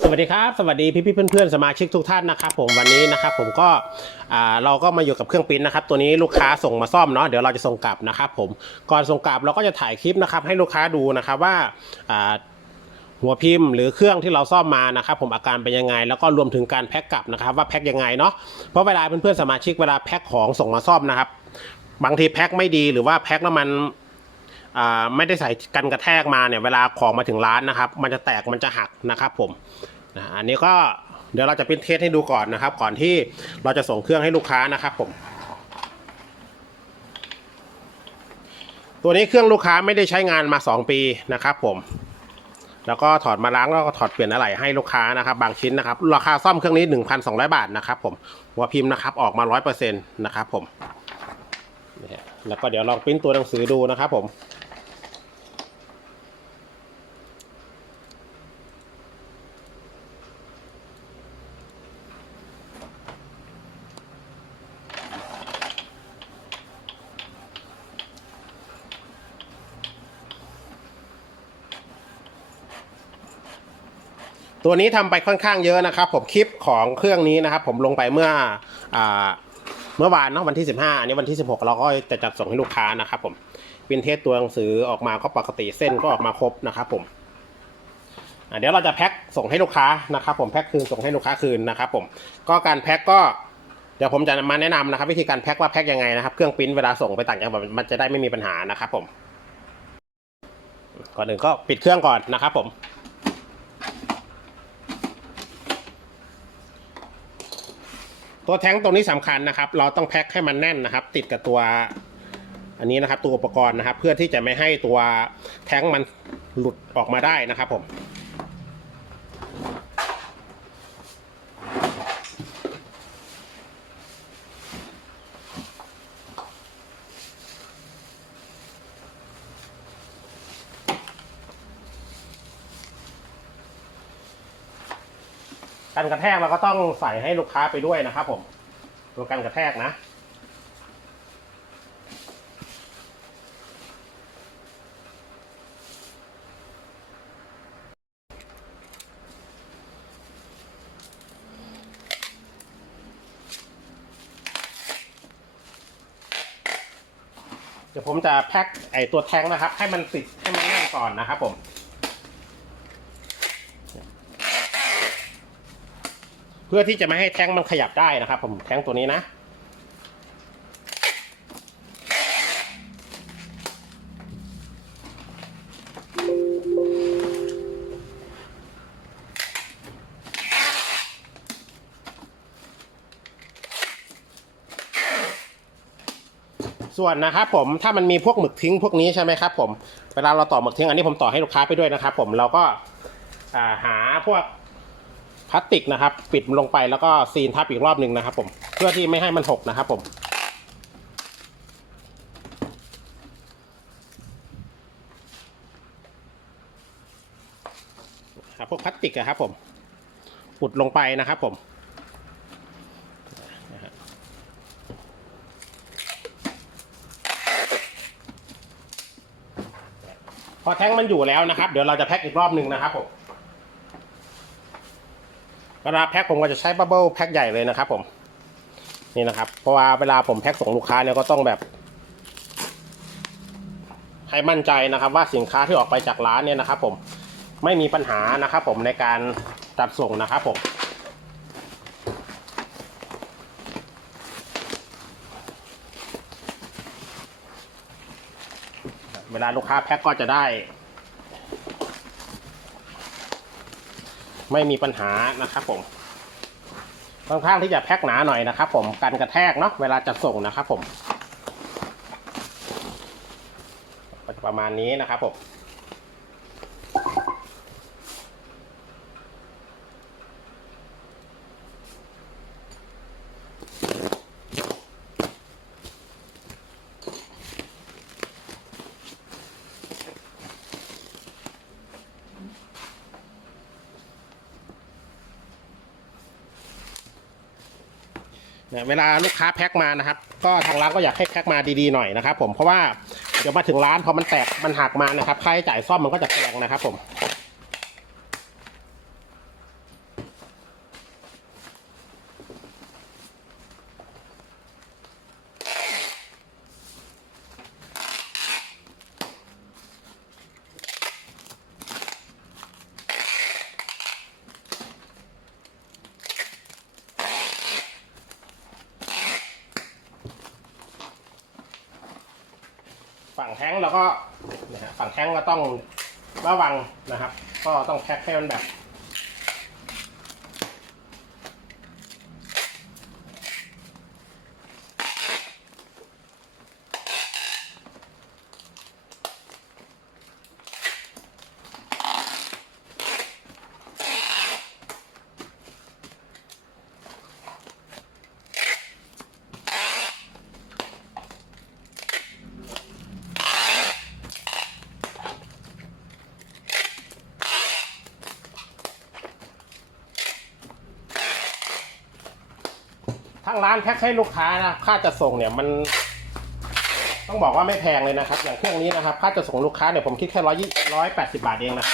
สวัสดีครับ สวัสดีพี่พี่ๆเพื่อนสมาชิกทุกท่านนะครับผมวันนี้นะครับผมก็เราก็มาอยู่กับเครื่องปิ้นนะครับตัวนี้ลูกค้าส่งมาซ่อมเนาะเดี๋ยวเราจะส่งกลับนะครับผมก่อนส่งกลับเราก็จะถ่ายคลิปนะครับให้ลูกค้าดูนะครับว่าหัวพิมพ์หรือเครื่องที่เราซ่อมมานะครับผมอาการเป็นยังไง แล้วก็รวมถึงการแพ็คกลับนะครับว่าแพ็คยังไงเนาะเพราะเวลาเพื่อนๆสมาชิกเวลาแพ็คของส่งมาซ่อมนะครับบางทีแพ็คไม่ดีหรือว่าแพ็คแล้วมัน ไม่ได้ใส่กันกระแทกมาเนี่ยเวลาของมาถึงร้านนะครับ มันจะแตกมันจะหักนะครับผมนะอันนี้ก็เดี๋ยวเราจะเป็นเทสให้ดูก่อนนะครับ ก่อนที่เราจะส่งเครื่องให้ลูกค้านะครับผม ตัวนี้เครื่องลูกค้าไม่ได้ใช้งานมา 2 ปีนะครับผม แล้วก็ถอดมาล้างแล้วก็ถอดเปลี่ยนอะไหล่ให้ลูกค้านะครับ บางชิ้นนะครับ ราคาซ่อมเครื่องนี้ 1,200 บาทนะครับผมหัวพิมพ์นะครับออกมา 100%นะครับผมแล้วก็เดี๋ยวลองปริ้นตัวหนังสือดูนะครับผม ตัวนี้ทำไปค่อนข้างเยอะนะครับ ผมคลิปของเครื่องนี้นะครับ ผมลงไปเมื่ออเมื่อวานเนาะวันที่ 15อันนี้วันที่ 16 เราก็จะจัดส่งให้ลูกค้านะครับ ผมเป็นเทสตัวหนังสือออกมาก็ปกติเส้นก็ออกมาครบนะครับ ผมเดี๋ยวเราจะแพ็คส่งให้ลูกค้านะครับ ผมแพ็คคืนส่งให้ลูกค้าคืนนะครับ ผมก็การแพ็คก็เดี๋ยวผมจะมาแนะนำนะครับ วิธีการแพ็คว่าแพ็คยังไงนะครับ เครื่องปริ้นเวลาส่งไปต่างจังหวัดมันจะได้ไม่มีปัญหานะครับ ผมก่อนอื่นก็ปิดเครื่องก่อนนะครับ ผม ตัวแท้งตรงนี้สำคัญนะครับ เราต้องแพ็คให้มันแน่นนะครับ ติดกับตัวอันนี้นะครับตัวอุปกรณ์นะครับ เพื่อที่จะไม่ให้ตัวแท้งมันหลุดออกมาได้นะครับผม กันกระแทกเราก็ต้องใส่ให้ลูกค้าไปด้วยนะครับผมตัวกันกระแทกนะ เดี๋ยวผมจะแพ็คไอตัวแทงนะครับ ให้มันติดให้มันแน่นก่อนนะครับผม พื่อที่จะไม่ให้แท้งมันขยับได้นะครับ ผมแท้งตัวนี้นะ ส่วนนะครับผมถ้ามันมีพวกหมึกทิ้งพวกนี้ใช่ไหมครับผมเวลาเราต่อหมึกทิ้งอันนี้ผมต่อให้ลูกค้าไปด้วยนะครับ ผมเราก็าหาพวก พลาสติกนะครับ ปิดลงไปแล้วก็ซีนทับอีกรอบหนึ่งนะครับ ผม เพื่อที่ไม่ให้มันหกนะครับ ผมพวกพลาสติกอะครับ ผม อุดลงไปนะครับ ผมพอแท้งมันอยู่แล้วนะครับ เดี๋ยวเราจะแพ็คอีกรอบหนึ่งนะครับผม เวลาแพ็คผมก็จะใช้บับเบิลแพ็คใหญ่เลยนะครับผมนี่นะครับเพราะว่าเวลาผมแพ็คส่งลูกค้าเนี่ยก็ต้องแบบ ให้มั่นใจนะครับ ว่าสินค้าที่ออกไปจากร้านเนี่ยนะครับ ผมไม่มีปัญหานะครับผมในการจัดส่งนะครับผมเวลาลูกค้าแพ็คก็จะได้ ไม่มีปัญหานะครับผมค่อนข้างที่จะแพ็คหนาหน่อยนะครับ ผมกันกระแทกเนาะเวลาจะส่งนะครับผมประมาณนี้นะครับผม เนี่ยเวลาลูกค้าแพ็คมานะครับ ก็ทางร้านก็อยากให้แพ็คมาดีๆหน่อยนะครับ ผมเพราะว่าเดี๋ยวมาถึงร้านพอมันแตกมันหักมานะครับค่าใช้จ่ายซ่อมมันก็จะแพงนะครับ ผม งแท้งเราก็นะฮะฝั่งแท้งก็ต้องระวังนะครับ ก็ต้องแพ็คให้มันแบบ ทางร้านแพ็คให้ลูกค้านะค่าจะส่งเนี่ยมัน ต้องบอกว่าไม่แพงเลยนะครับ อย่างเครื่องนี้นะครับ ค่าจะส่งลูกค้าเนี่ยผมคิดแค่ร้อยยี่ร้อยแปดสิบาทเองนะ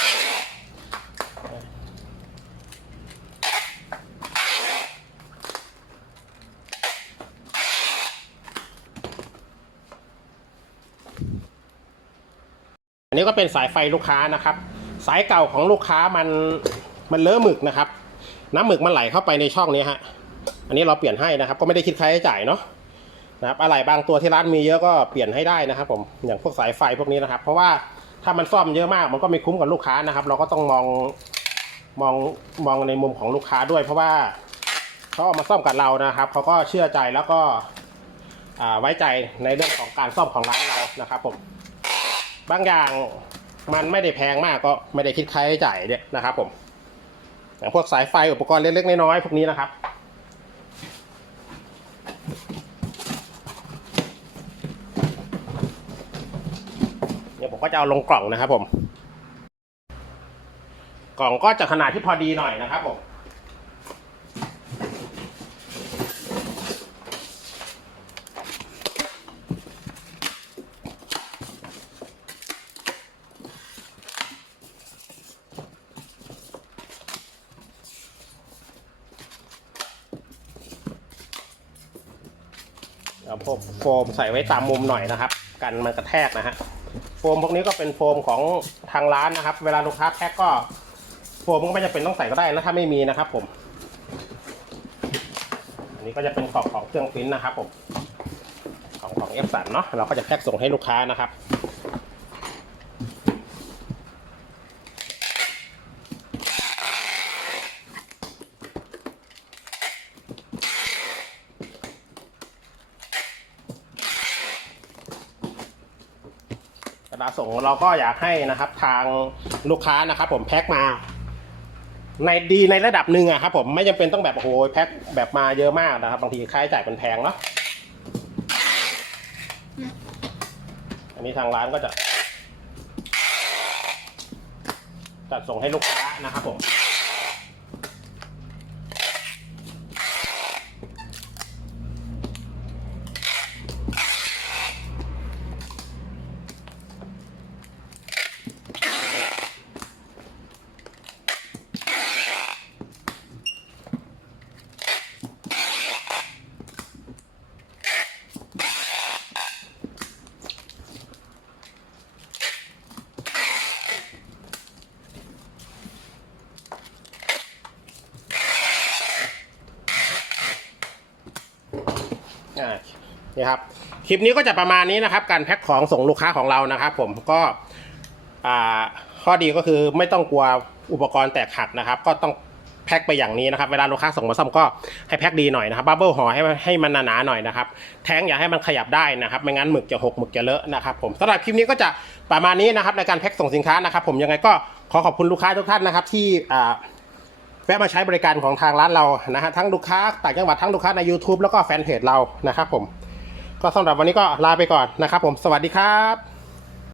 อันนี้ก็เป็นสายไฟลูกค้านะครับ สายเก่าของลูกค้ามันมันเลอะหมึกนะครับ น้ำหมึกมันไหลเข้าไปในช่องนี้ฮะ อันนี้เราเปลี่ยนให้นะครับ ก็ไม่ได้คิดค่าใช้จ่ายเนาะนะครับอะไรบางตัวที่ร้านมีเยอะก็เปลี่ยนให้ได้นะครับ ผมอย่างพวกสายไฟพวกนี้นะครับ เพราะว่าถ้ามันซ่อมเยอะมาก มันก็ไม่คุ้มกับลูกค้านะครับ เราก็ต้องมองมองมองในมุมของลูกค้าด้วย เพราะว่าเขาเอามาซ่อมกับเรานะครับเขาก็เชื่อใจแล้วก็ไว้ใจในเรื่องของการซ่อมของร้านเรานะครับผมบางอย่างมันไม่ได้แพงมากก็ไม่ได้คิดค่าใช้จ่ายเนี่ยนะครับ ผมอย่างพวกสายไฟอุปกรณ์เล็กๆน้อยๆพวกนี้นะครับ เดี๋ยว ผมก็จะเอาลงกล่องนะครับผม กล่องก็จะขนาดที่พอดีหน่อยนะครับผมเอาพวกโฟมใส่ไว้ตามมุมหน่อยนะครับ กันมันกระแทกนะฮะ โฟมพวกนี้ก็เป็นโฟมของทางร้านนะครับ เวลาลูกค้าแพ็คก็โฟมก็ไม่จำเป็นต้องใส่ก็ได้นะถ้าไม่มีนะครับผม อันนี้ก็จะเป็นของของเครื่องพิมพ์นะครับผมของของเอฟสันเนาะเราก็จะแพ็คส่งให้ลูกค้านะครับ เราส่งเราก็อยากให้นะครับทางลูกค้านะครับ ผมแพ็คมา ในดีในระดับหนึ่งอะครับผมไม่จำเป็นต้องแบบโอ้โหแพ็คแบบมาเยอะมากนะครับ บางทีค่าใช้จ่ายมันแพงเนาะอันนี้ทางร้านก็จะจัดส่งให้ลูกค้านะครับผม อ่านี่ครับคลิปนี้ก็จะประมาณนี้นะครับ การแพ็คของส่งลูกค้าของเรานะครับ ผมก็อ่าข้อดีก็คือไม่ต้องกลัวอุปกรณ์แตกหักนะครับ ก็ต้องแพ็คไปอย่างนี้นะครับ เวลาลูกค้าส่งมาซ่อมก็ให้แพ็คดีหน่อยนะครับบับเบิลห่อให้มันให้มันหนาๆหน่อยนะครับ แท้งอย่าให้มันขยับได้นะครับ ไม่งั้นหมึกจะหกหมึกจะเลอะนะครับ ผมสำหรับคลิปนี้ก็จะประมาณนี้นะครับในการแพ็คส่งสินค้านะครับ ผมยังไงก็ขอขอบคุณลูกค้าทุกท่านนะครับ ที่อ่า แวะมาใช้บริการของทางร้านเรานะฮะทั้งลูกค้าต่างจังหวัดทั้งลูกค้าใน YouTube แล้วก็แฟนเพจเรานะครับผมก็สำหรับวันนี้ก็ลาไปก่อนนะครับผมสวัสดีครับ